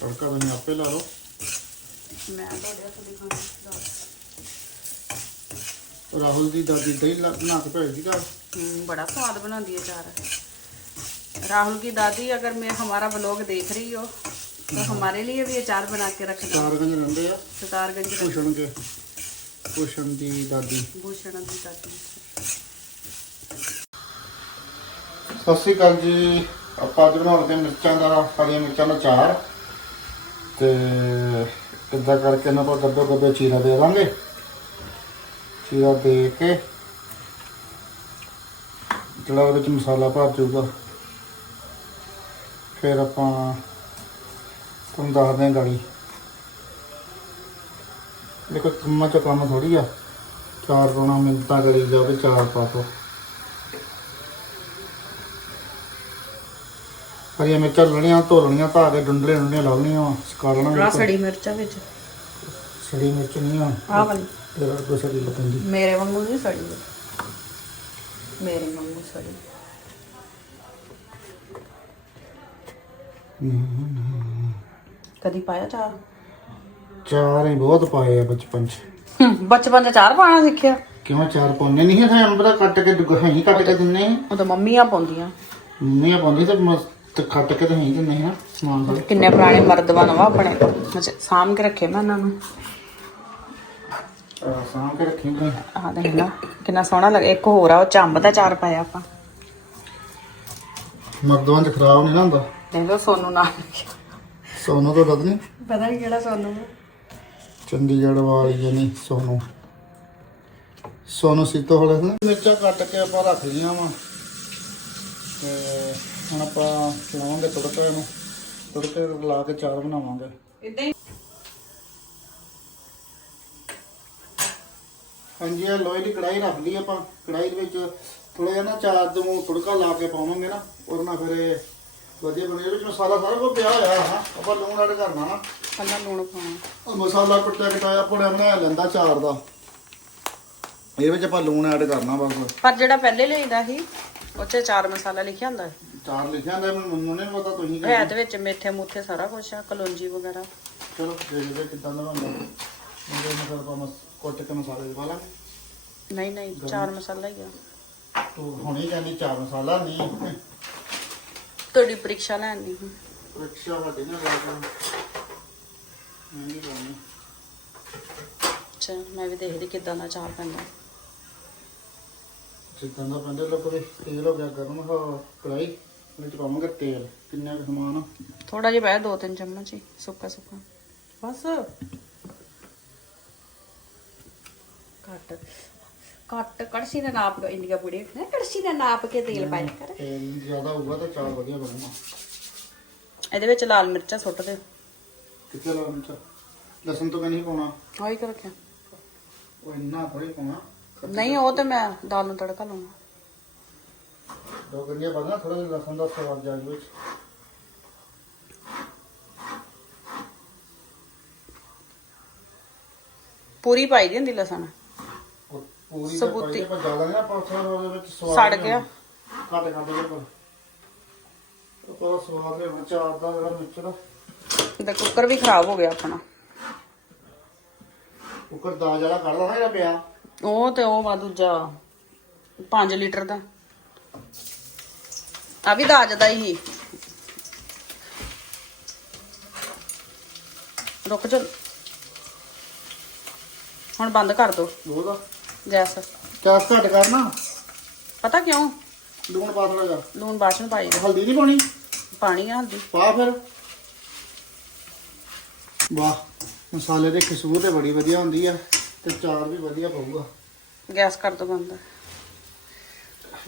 ਤੜਕਾ ਤੁਸੀਂ ਆਪੇ ਲਾ ਲਓ ਮੈਂ ਤੁਹਾਡੇ ਹੱਥ ਦੀ ਖਾਣਾ ਰਾਹੁਲ ਦੀ ਦਾਦੀ ਦਹੀਂ ਲਾ- ਬਣਾ ਕੇ ਭੇਜਦੀ ਘਰ हम्म, बड़ा स्वाद बनाती है चार राहुल की दादी अगर मैं हमारा ब्लॉग देख रही हो तो हमारे लिए भी अचार बना के रखना ਚਾਰਗੰਜ ਰਹਿੰਦੇ ਆ सितारगंज का ਭੂਸ਼ਣ ਕੇ ਭੂਸ਼ਣ ਦੀ ਦਾਦੀ भूषण की दादी ਸਤਿ ਸ਼੍ਰੀ ਅਕਾਲ ਜੀ ਆਪਾਂ ਅੱਜ ਬਣਾਉਣ ਲੱਗੇ ਮਿਰਚਾਂ ਦਾ ਹਰੀਆਂ ਮਿਰਚਾਂ ਦਾ ਚਾਰ ਤੇ ਕਿੱਦਾਂ ਕਰਕੇ ਇਹਨਾਂ ਤੋਂ ਗੱਬੇ ਗੱਬੇ ਚੀਰਾ ਦੇ ਦਾਂਗੇ ਚੀਰਾ ਦੇ ਕੇ ਜਿਹੜਾ ਉਹਦੇ ਵਿੱਚ ਮਸਾਲਾ ਭਰ ਜਾਊਗਾ। ਫਿਰ ਆਪਾਂ ਤੁਹਾਨੂੰ ਦੱਸਦੇ ਹਾਂ ਗਾੜੀ। ਦੇਖੋ ਕੰਮਾਂ ਚ ਕੰਮ ਥੋੜੀ ਆ। ਚਾਰ ਪਾਉਣਾ ਮਿੰਟਾਂ ਕਰੀ ਜਾਵੇ ਚਾਰ ਪਾ ਦੋ। ਹਰੀਆਂ ਮਿਰਚਾਂ ਲੈਣੀਆਂ ਧੋ ਲੈਣੀਆਂ ਧਾ ਕੇ ਡੰਡਲੇ ਡੰਡਲੇ ਲਾ ਲੈਣੀਆਂ ਵਾ ਸਕਾਲਣਾ ਆਹ ਵਿੱਚ ਸੜੀ ਮਿਰਚਾਂ ਵਿੱਚ। ਸੜੀ ਮਿਰਚ ਨਹੀਂ ਆ। ਆਹ ਵਾਲੀ। ਤੇਰਾ ਕੋ ਸੜੀ ਲੱਗਦੀ ਮੇਰੇ ਵਾਂਗੂ ਨਹੀਂ ਸੜੀ। ਮੇਰੇ ਵਾਂਗੂ ਸੜੀ। ਕਦੀ ਪਾਇਆ ਚਾਰ ਚਾਰ ਹੀ ਬਹੁਤ ਪਾਏ ਆ ਬਚਪਨ ਚ। ਬਚਪਨ ਚ ਚਾਰ ਪਾਣਾ ਸਿੱਖਿਆ। ਕਿਉਂ ਚਾਰ ਪਾਉਂਦੇ ਨਹੀਂ ਹੈ ਅੰਬ ਦਾ ਕੱਟ ਕੇ ਦੁਗਾਈ ਕੱਟ ਕੇ ਦਿੰਨੇ ਉਦੋਂ ਮੰਮੀਆਂ ਪਾਉਂਦੀਆਂ। ਮੰਮੀ ਆ ਪਾਉਂਦੀ ਤੇ ਕੱਟ ਕੇ ਤਾਂ ਹੀ ਦਿੰਨੇ ਆ ਸਮਾਨ ਦੇ। ਕਿੰਨੇ ਪੁਰਾਣੇ ਮਰਦਵਾ ਨਵਾ ਆਪਣੇ। ਅੱਛਾ ਸਾਂਭ ਕੇ ਰੱਖੇ ਮੈਂ ਇਹਨਾਂ ਨੂੰ। ਆਹ ਸਾਂਭ ਕੇ ਰੱਖੀ ਮੈਂ। ਆਹ ਦੇਖ ਲਾ ਕਿੰਨਾ ਸੋਹਣਾ ਲੱਗਾ ਇੱਕ ਹੋਰ ਆ ਉਹ ਚੰਬ ਦਾ ਚਾਰ ਪਾਇਆ ਆਪਾਂ। ਮਰਦਵਾਂ ਚ ਖਰਾਬ ਨਹੀਂ ਨਾ ਹੁੰਦਾ। ਦੇਖ ਲਓ ਸੋਨੂ ਨਾਲ। ਸੋਨੂੰ ਤੋਂ ਦੱਦ ਨਹੀਂ ਪਤਾ ਨਹੀਂ ਕਿਹੜਾ ਸੋਨੂ ਚੰਡੀਗੜ੍ਹ ਵਾਲੀ ਜਨੀ ਸੋਨੂੰ। ਸੋਨੂੰ ਸੀਤੋ ਹੋਲੇ ਨੇ। ਮਿਰਚਾਂ ਕੱਟ ਕੇ ਆਪਾਂ ਰੱਖ ਲਈਆਂ ਵਾ। ਤੇ ਹੁਣ ਆਪਾਂ ਚਲਾਵਾਂਗੇ ਤੜਕਾ ਇਹਨੂੰ। ਤੜਕੇ ਲਾ ਕੇ ਚਾਰ ਬਣਾਵਾਂਗੇ। ਇਦਾਂ ਹੀ ਹਾਂਜੀ ਇਹ ਲੋਹੇ ਦੀ ਕੜਾਈ ਰੱਖ ਲਈ ਆਪਾਂ। ਕੜਾਈ ਦੇ ਵਿੱਚ ਥੋੜਾ ਜਿਹਾ ਨਾ ਚਾਰ ਤੋਂ ਤੜਕਾ ਲਾ ਕੇ ਪਾਵਾਂਗੇ ਨਾ। ਉਹਦੇ ਨਾਲ ਫਿਰ ਇਹ ਵਧੀਆ ਬਣੇ। ਵਿੱਚ ਮਸਾਲਾ ਸਾਰਾ ਕੁਝ ਪਿਆ ਹੋਇਆ ਹੈ ਆਪਾਂ ਲੂਣ ਐਡ ਕਰਨਾ ਨਾ। ਪਹਿਲਾਂ ਲੂਣ ਪਾਉਣਾ। ਉਹ ਮਸਾਲਾ ਕੁੱਟਿਆ ਕਟਾਇਆ ਪੁੜਿਆ ਬਣਾ ਲੈਂਦਾ ਚਾਰ ਦਾ। ਇਹ ਵਿੱਚ ਆਪਾਂ ਲੂਣ ਐਡ ਕਰਨਾ ਬਸ। ਪਰ ਜਿਹੜਾ ਪਹਿਲੇ ਲਈਦਾ ਸੀ ਉਹ 'ਚ ਚਾਰ ਮਸਾਲਾ ਲਿਖਿਆ ਹੁੰਦਾ ਸੀ। ਚਾਰ ਲਿਖਿਆ ਹੁੰਦਾ ਮੈਨੂੰ ਨਹੀਂ ਪਤਾ ਤੁਸੀਂ ਹੈ ਤੇ ਵਿੱਚ ਮੇਥੇ ਮੂਥੇ ਸਾਰਾ ਕੁਝ ਆ ਕਲੌਂਜੀ ਵਗੈਰਾ। ਚਲੋ ਦੇਖਦੇ ਕਿੱਦਾਂ ਦਾ ਬਣਦਾ? ਨਾਲ ਫਿਰ ਆਪਾਂ ਮਸ ਕੁੱਟ ਕੇ ਮਸਾਲੇ ਪਾ ਲਾਂਗੇ? ਨਹੀਂ ਨਹੀਂ ਚਾਰ ਮਸਾਲਾ ਹੀ ਆ। ਤੂੰ ਹੁਣੇ ਕਹਿੰਦੀ ਚਾਰ ਮਸਾਲਾ ਨਹੀਂ ਤੁਹਾਡੀ ਪ੍ਰੀਖਿਆ ਲੈਣ ਦੀ ਹੁਣ ਰਿਕਸ਼ਾ ਵੱਡੀ ਨਾ ਬਾਬਾ ਨਹੀਂ ਪਾਣੀ ਅੱਛਾ ਮੈਂ ਵੀ ਦੇਖਦੀ ਕਿਦਾਂ ਦਾ ਚਾਰ ਪੈਂਦਾ। ਜਿੱਦਾਂ ਦਾ ਪੈਂਦੇ ਲੱਭਦੇ ਤੇਲ ਹੋ ਗਿਆ ਗਰਮ ਹੋ ਕੜਾਈ ਵਿੱਚ ਪਾਵਾਂਗੇ ਤੇਲ। ਕਿੰਨਾ ਕੁ ਸਮਾਨ ਥੋੜਾ ਜਿਹਾ ਪਾਇਆ ਦੋ ਤਿੰਨ ਚਮਚ ਹੀ ਸੁੱਕਾ ਸੁੱਕਾ। ਬਸ। ਘੱਟ। ਘੱਟ ਕੜਛੀ ਦਾ ਨਾਪ ਇੰਡੀਆ ਬੁੜੇ ਨਾ ਕੜਛੀ ਦਾ ਨਾਪ ਕੇ ਤੇਲ ਪਾਇਆ ਕਰ। ਤੇਲ ਜ਼ਿਆਦਾ ਹੋਊਗਾ ਤਾਂ ਚਾਰ ਵਧੀਆ ਬਣੂਗਾ। ਇਹਦੇ ਵਿੱਚ ਲਾਲ ਮਿਰਚਾਂ ਸੁੱਟ ਦਿਓ। ਕਿੱਥੇ ਲਾ ਮਿੰਚਾ ਲਸਣ ਤੋਂ ਨਹੀਂ ਪਾਉਣਾ? ਆਹੀ ਕਰ ਰੱਖਿਆ। ਉਹ ਇੰਨਾ ਥੋੜੀ ਪਾਉਣਾ। ਨਹੀਂ ਉਹ ਤੇ ਮੈਂ ਦਾਲ ਨੂੰ ਤੜਕਾ ਲਾਉਣਾ ਥੋੜਾ ਜਿਹਾ ਲਸਣ ਦਾ ਸਵਾਦ ਜਾ ਵਿੱਚ। ਪੂਰੀ ਪਾਈ ਦੀ ਹੁੰਦੀ ਲਸਣ? ਪੂਰੀ ਸਬੂਤੀ। ਪਰ ਜ਼ਿਆਦਾ ਨਹੀਂ ਆਪਾਂ ਥੋੜਾ ਉਹਦੇ ਵਿੱਚ ਸਵਾਦ ਸੜ ਗਿਆ। ਘੱਟ ਘੱਟ ਜਿਹਾ ਪਰ ਉਹ ਸਵਾਦ ਦੇ ਵਿੱਚ ਆਦਾ ਜਿਹੜਾ ਦਾ। ਤੇ ਕੁੱਕਰ ਵੀ ਖਰਾਬ ਹੋ ਗਿਆ ਆਪਣਾ। ਕੁੱਕਰ ਦਾ ਜਿਹੜਾ ਕੱਢਦਾ ਨਾ ਜਿਹੜਾ ਪਿਆ। ਉਹ ਤੇ ਉਹ ਵਾ ਦੂਜਾ 5 ਲੀਟਰ ਦਾ। ਆ ਵੀ ਦਾਜ ਦਾ ਹੀ। ਰੁਕ ਜਾ। ਹੁਣ ਬੰਦ ਕਰ ਦੋ। ਗੈਸ। ਗੈਸ ਘੱਟ ਕਰਨਾ। ਪਤਾ ਕਿਉਂ? ਲੂਣ ਪਾ ਥੋੜਾ ਜਿਹਾ। ਲੂਣ ਬਾਸ਼ਣ ਪਾਈ ਦਾ। ਹਲਦੀ ਨਹੀਂ ਪਾਉਣੀ? ਪਾਣੀ ਆ ਹਲਦੀ। ਪਾ ਫਿਰ। ਵਾਹ ਮਸਾਲੇ ਦੀ ਖੁਸ਼ਬੂ ਤੇ ਬੜੀ ਵਧੀਆ ਹੁੰਦੀ ਆ ਤੇ ਚਾਰ ਵੀ ਵਧੀਆ ਪਊਗਾ। ਗੈਸ ਕਰ ਦੋ ਬੰਦ।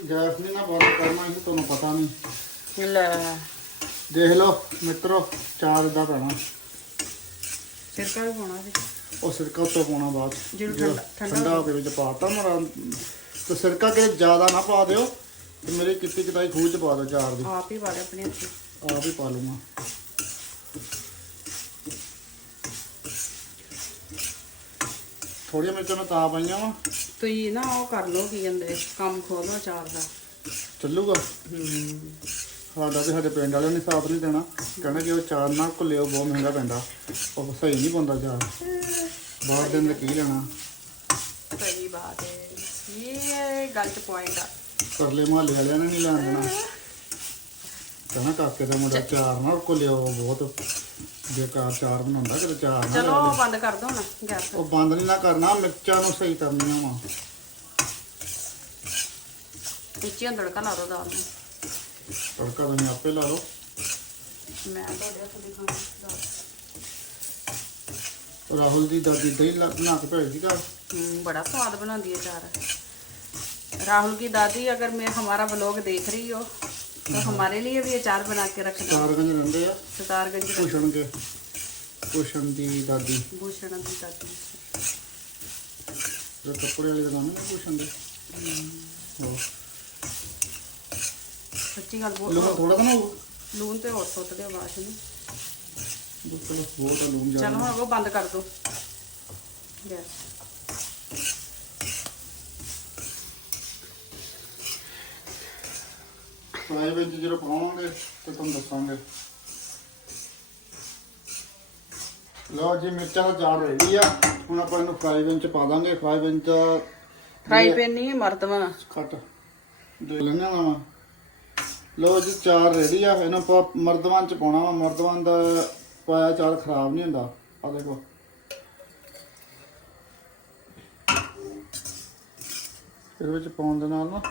ਗੈਸ ਨਹੀਂ ਨਾ ਬੰਦ ਕਰਨਾ ਇਹ ਤੁਹਾਨੂੰ ਪਤਾ ਨਹੀਂ। ਲੈ। ਦੇਖ ਲਓ ਮਿੱਤਰੋ ਚਾਰ ਦਾ ਪੈਣਾ ਸਿਰਕਾ ਵੀ ਪਾਉਣਾ ਸੀ। ਉਹ ਸਿਰਕਾ ਉੱਤੇ ਪਾਉਣਾ ਬਾਅਦ। ਜਦੋਂ ਠੰਡਾ- ਠੰਡਾ ਹੋ ਕੇ ਵਿੱਚ ਪਾਤਾ ਮਰਾ ਤੇ ਸਿਰਕਾ ਕਿਤੇ ਜ਼ਿਆਦਾ ਨਾ ਪਾ ਦਿਓ ਤੇ ਮੇਰੇ ਕਿਤੇ ਕਿਤਾਈ ਖੂਹ ਚ ਪਾ ਦਿਓ ਚਾਰ ਦੀ। ਆਪ ਹੀ ਪਾ ਦੇ ਆਪਣੇ ਹੱਥੀ। ਆਪ ਹੀ ਪਾ ਲੂੰਗਾ ਥੋੜੀਆਂ ਮਿਰਚਾਂ ਮੈਂ ਤਾਂ ਪਾਈਆਂ ਵਾ। ਤੁਸੀਂ ਨਾ ਉਹ ਕਰ ਲਓ ਕੀ ਕਹਿੰਦੇ ਕੰਮ ਖੋਲੋ ਚਾਰ ਦਾ। ਚੱਲੂਗਾ? ਹੂੰ। ਸਾਡਾ ਤੇ ਸਾਡੇ ਪਿੰਡ ਵਾਲਿਆਂ ਨੇ ਸਾਥ ਨਹੀਂ ਦੇਣਾ। ਕਹਿੰਦਾ ਕਿ ਉਹ ਚਾਰ ਨਾ ਘੁੱਲਿਓ ਬਹੁਤ ਮਹਿੰਗਾ ਪੈਂਦਾ। ਉਹ ਸਹੀ ਨਹੀਂ ਪਾਉਂਦਾ ਚਾਰ। ਬਾਹਰ ਦੇ ਅੰਦਰ ਕੀ ਲੈਣਾ? ਸਹੀ ਬਾਤ ਹੈ। ਇਹ ਗੱਲ ਚ ਪੁਆਇੰਟ ਆ। ਕਰਲੇ ਮੁਹੱਲੇ ਵਾਲਿਆਂ ਨੇ ਨਹੀਂ ਲੈਣ ਦੇਣਾ। ਕਹਿੰਦਾ ਕਾਕੇ ਦਾ ਮੁੰਡਾ ਚਾਰ ਨਾ ਘੁੱਲਿਓ ਬਹੁਤ। ਬੇਕਾਰ ਚਾਰ ਬਣਾਉਂਦਾ ਕਿਤੇ ਚਾਰ ਨਾ ਚਲੋ ਬੰਦ ਕਰ ਦੋ ਨਾ ਗੈਸ ਉਹ ਬੰਦ ਨਹੀਂ ਨਾ ਕਰਨਾ ਮਿਰਚਾਂ ਨੂੰ ਸਹੀ ਕਰਨੀਆਂ ਵਾ ਵਿੱਚੇ ਤੜਕਾ ਲਾ ਦੋ ਦਾਲ ਨੂੰ ਤੜਕਾ ਤੁਸੀਂ ਆਪੇ ਲਾ ਲਓ ਮੈਂ ਤੁਹਾਡੇ ਹੱਥ ਦੀ ਖਾਣੀ ਦਾਲ ਰਾਹੁਲ ਦੀ ਦਾਦੀ ਦਹੀਂ ਲਾ- ਬਣਾ ਕੇ ਭੇਜਦੀ ਘਰ हम्म, बड़ा स्वाद बनाती है चार राहुल की दादी अगर मैं हमारा ब्लॉग देख रही हो तो हमारे लिए भी अचार बना के रखना ਚਾਰ ਗੰਜ ਰਹਿੰਦੇ ਆ सितारगंज ਭੂਸ਼ਣ ਕੇ ਭੂਸ਼ਣ ਦੀ ਦਾਦੀ भूषण की दादी ਜੋ ਕੱਪੜੇ ਵਾਲੀ ਦਾ ਨਾਮ ਹੈ ਭੂਸ਼ਣ ਦੇ ਉਹ सच्ची गल ਲੂਣ बहुत ਥੋੜਾ ਤਾਂ ਨਾ ਉਹ लून तो और सुट दो बाद में ਚਲੋ ਬਹੁਤ ਆ ਲੂਣ चलो ਜ਼ਿਆਦਾ हाँ वो बंद कर दो गैस ਕੜਾਈ ਵਿੱਚ ਜਦੋਂ ਪਾਵਾਂਗੇ ਤੇ ਤੁਹਾਨੂੰ ਦੱਸਾਂਗੇ। ਲਓ ਜੀ ਮਿਰਚਾਂ ਦਾ ਜਾਰ ਰਹਿ ਗਈ ਆ ਹੁਣ ਆਪਾਂ ਇਹਨੂੰ ਫਰਾਈ ਵਿੱਚ ਪਾ ਦਾਂਗੇ। ਫਰਾਈ ਵਿੱਚ ਫਰਾਈ ਪੈਨ ਨਹੀਂ ਮਰਤਵਾ ਕੱਟ ਦੇ ਲੈਣਾ ਵਾ ਲਓ ਜੀ ਚਾਰ ਰੈਡੀ ਆ ਇਹਨੂੰ ਆਪਾਂ ਮਰਦਵਾਨ ਚ ਪਾਉਣਾ ਵਾ। ਮਰਦਵਾਨ ਦਾ ਪਾਇਆ ਚਾਰ ਖਰਾਬ ਨਹੀਂ ਹੁੰਦਾ। ਆ ਦੇਖੋ। ਇਹਦੇ ਵਿੱਚ ਪਾਉਣ ਦੇ ਨਾਲ ਨਾ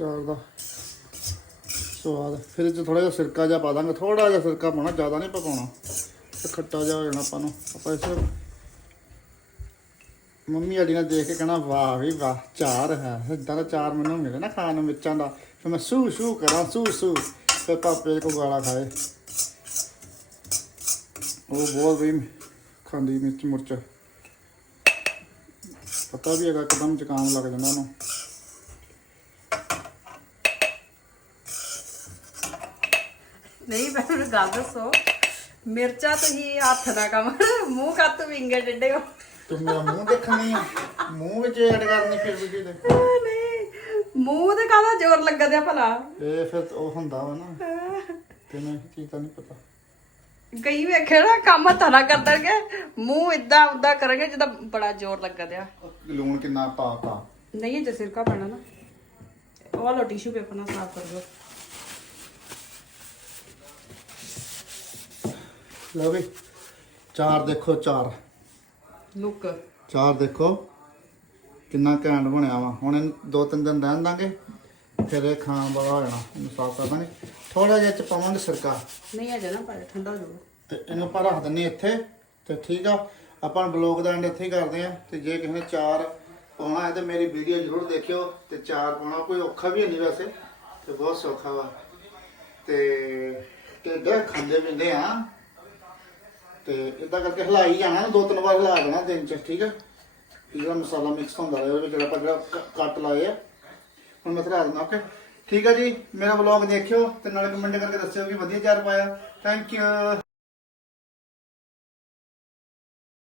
ਚਾਰ ਦਾ। ਸਵਾਦ। ਫਿਰ ਇਹ ਚ ਥੋੜਾ ਜਿਹਾ ਸਿਰਕਾ ਜਿਹਾ ਪਾ ਦਾਂਗੇ। ਥੋੜਾ ਜਿਹਾ ਸਿਰਕਾ ਪਾਉਣਾ, ਜ਼ਿਆਦਾ ਨਹੀਂ ਪਕਾਉਣਾ। ਤੇ ਖੱਟਾ ਜਿਹਾ ਹੋ ਜਾਣਾ ਆਪਾਂ ਨੂੰ। ਆਪਾਂ ਇਸੇ ਮੰਮੀ ਵਾਲੀ ਨੇ ਦੇਖ ਕੇ ਕਹਿਣਾ, ਵਾਹ ਵੀ ਵਾਹ, ਚਾਰ ਹੈ। ਇਦਾਂ ਦਾ ਚਾਰ ਮੈਨੂੰ ਮਿਲੇ ਨਾ ਖਾਣ ਨੂੰ ਮਿਰਚਾਂ ਦਾ। ਫਿਰ ਮੈਂ ਸੂ ਸੂ ਕਰਾਂ, ਸੂ ਸੂ। ਫਿਰ ਪਾਪੇ ਕੋ ਗਾਲਾ ਖਾਏ। ਉਹ ਬਹੁਤ ਵੀ ਖਾਂਦੀ ਮਿਰਚ ਮੁਰਚ। ਪਤਾ ਵੀ ਹੈਗਾ ਕਦਮ ਜ਼ੁਕਾਮ ਲੱਗ ਜਾਂਦਾ ਉਹਨੂੰ। ਨਹੀਂ ਮੈਨੂੰ ਗੱਲ ਦੱਸੋ। ਮਿਰਚਾਂ ਤੁਸੀਂ ਹੱਥ ਨਾ ਕੰਮ ਮੂੰਹ ਕੱਤ ਵਿੰਗੇ ਡੱਡੇ ਹੋ। ਤੂੰ ਮੇਰਾ ਮੂੰਹ ਦੇਖਣੀ ਆ? ਮੂੰਹ ਵਿੱਚ ਐਡ ਕਰਨੀ ਫਿਰ ਵੀਡੀਓ ਦੇ ਨਹੀਂ ਮੂੰਹ ਤੇ ਕਾਹਦਾ ਜ਼ੋਰ ਲੱਗਾ ਦਿਆ ਭਲਾ? ਇਹ ਫਿਰ ਉਹ ਹੁੰਦਾ ਵਾ ਨਾ। ਤੈਨੂੰ ਇਹ ਚੀਜ਼ ਦਾ ਨਹੀਂ ਪਤਾ। ਕਈ ਵੇਖੇ ਨਾ ਕੰਮ ਹੱਥਾਂ ਨਾਲ ਕਰ ਦੇਣਗੇ ਮੂੰਹ ਇਦਾਂ ਉਦਾਂ ਕਰਾਂਗੇ ਜਿੱਦਾਂ ਬੜਾ ਜ਼ੋਰ ਲੱਗਾ ਦਿਆ ਲੂਣ ਕਿੰਨਾ ਪਾਤਾ ਨਹੀਂ 'ਚ ਸਿਰਕਾ ਪੈਣਾ ਨਾ ਉਹ ਲੋ ਟਿਸ਼ੂ ਪੇਪਰ ਨਾਲ ਸਾਫ਼ ਕਰ ਦਿਓ। ਲਓ ਵੀ ਚਾਰ ਦੇਖੋ ਚਾਰ। ਲੁੱਕ। ਚਾਰ ਦੇਖੋ ਕਿੰਨਾ ਘੈਂਟ ਬਣਿਆ ਵਾ। ਹੁਣ ਇਹਨੂੰ ਦੋ ਤਿੰਨ ਦਿਨ ਰਹਿਣ ਦਾਂਗੇ ਫਿਰ ਇਹ ਖਾਣ ਵਾਲਾ ਹੋ ਜਾਣਾ ਇਹਨੂੰ ਸਾਫ਼ ਕਰ ਦਾਂਗੇ। ਥੋੜਾ ਜਿਹਾ ਚ ਪਾਵਾਂਗੇ ਸਿਰਕਾ। ਨਹੀਂ ਅਜੇ ਨਾ ਪਾਇਆ ਠੰਡਾ ਹੋ ਜਾਊਗਾ ਤੇ ਇਹਨੂੰ ਆਪਾਂ ਰੱਖ ਦਿੰਨੇ ਇੱਥੇ ਤੇ ਠੀਕ ਆ। ਆਪਾਂ ਬਲੌਗ ਦਾ ਐਂਡ ਇੱਥੇ ਹੀ ਕਰਦੇ ਆ ਤੇ ਜੇ ਕਿਸੇ ਨੇ ਚਾਰ ਪਾਉਣਾ ਹੈ ਤੇ ਮੇਰੀ ਵੀਡੀਓ ਜ਼ਰੂਰ ਦੇਖਿਓ। ਤੇ ਚਾਰ ਪਾਉਣਾ ਕੋਈ ਔਖਾ ਵੀ ਨਹੀਂ ਵੈਸੇ ਤੇ ਬਹੁਤ ਸੌਖਾ ਵਾ। ਤੇ ਤੇ ਦੇ ਖਾਂਦੇ ਪਿੰਦੇ ਆ। ਤੇ ਇਦਾਂ ਕਰਕੇ ਹਿਲਾਈ ਜਾਣਾ, ਦੋ ਤਿੰਨ ਵਾਰ ਹਿਲਾ ਦੇਣਾ ਦਿਨ ਚ, ਠੀਕ ਹੈ ਜਿਹੜਾ ਮਸਾਲਾ ਮਿਕਸ ਹੁੰਦਾ ਰਹੇ, ਉਹਦੇ ਵਿੱਚ ਜਿਹੜਾ ਆਪਾਂ ਜਿਹੜਾ ਕੱਟ ਲਾਏ ਆ। ਹੁਣ ਮੈਂ ਥਰਾ ਦਿੰਦਾ ਓਕੇ ਠੀਕ ਹੈ ਜੀ, ਮੇਰਾ ਵਲੌਗ ਦੇਖਿਓ ਤੇ ਨਾਲੇ ਕਮੈਂਟ ਕਰਕੇ ਦੱਸਿਓ ਕਿ ਵਧੀਆ ਚਾਰ ਪਾਇਆ। Thank you